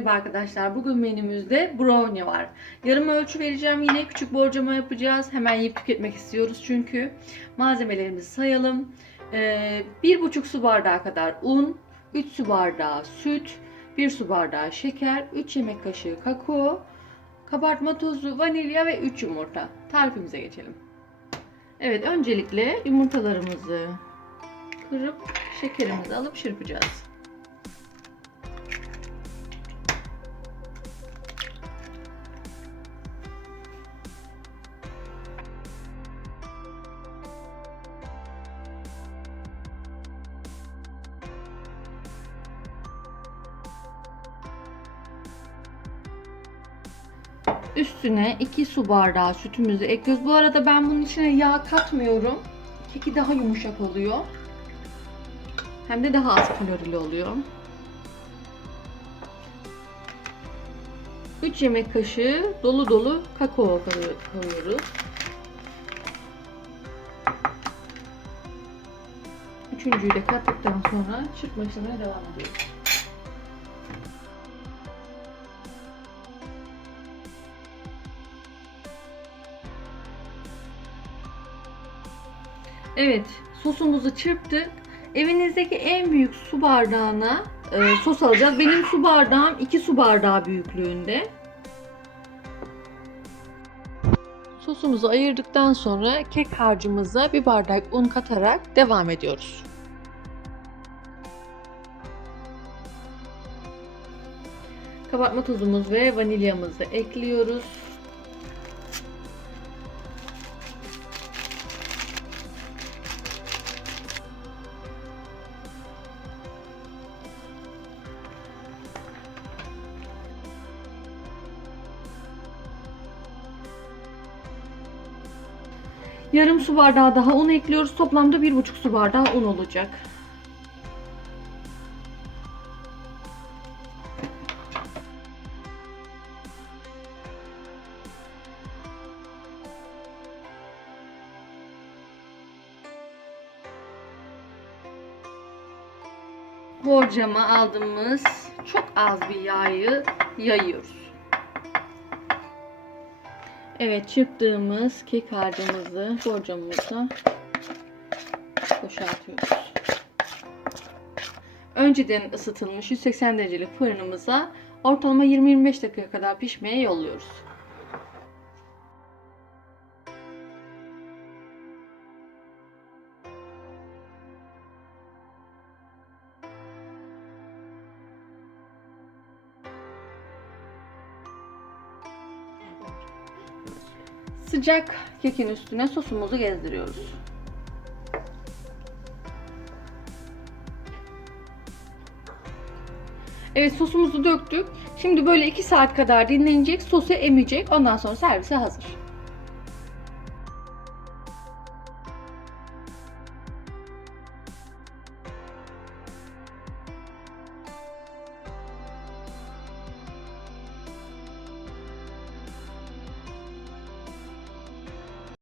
arkadaşlar. Bugün menümüzde brownie var. Yarım ölçü vereceğim. Yine küçük borcama yapacağız. Hemen yiyip tüketmek istiyoruz çünkü. Malzemelerimizi sayalım. Ee, 1,5 su bardağı kadar un, 3 su bardağı süt, 1 su bardağı şeker, 3 yemek kaşığı kakao, kabartma tozu, vanilya ve 3 yumurta. Tarifimize geçelim. Evet öncelikle yumurtalarımızı kırıp şekerimizi alıp çırpacağız. Üstüne 2 su bardağı sütümüzü ekliyoruz. Bu arada ben bunun içine yağ katmıyorum. Keki daha yumuşak oluyor. Hem de daha az kalorili oluyor. 3 yemek kaşığı dolu dolu kakao koyuyoruz. Üçüncüyü de kattıktan sonra çırpma işlemine devam ediyoruz. Evet, sosumuzu çırptık. Evinizdeki en büyük su bardağına e, sos alacağız. Benim su bardağım 2 su bardağı büyüklüğünde. Sosumuzu ayırdıktan sonra kek harcımıza bir bardak un katarak devam ediyoruz. Kabartma tozumuz ve vanilyamızı ekliyoruz. Yarım su bardağı daha un ekliyoruz. Toplamda bir buçuk su bardağı un olacak. Borcama aldığımız çok az bir yağı yayıyoruz. Evet çırptığımız kek harcımızı borcamımıza boşaltıyoruz. Önceden ısıtılmış 180 derecelik fırınımıza ortalama 20-25 dakika kadar pişmeye yolluyoruz. Sıcak kekin üstüne sosumuzu gezdiriyoruz. Evet sosumuzu döktük. Şimdi böyle 2 saat kadar dinlenecek. Sosu emecek. Ondan sonra servise hazır.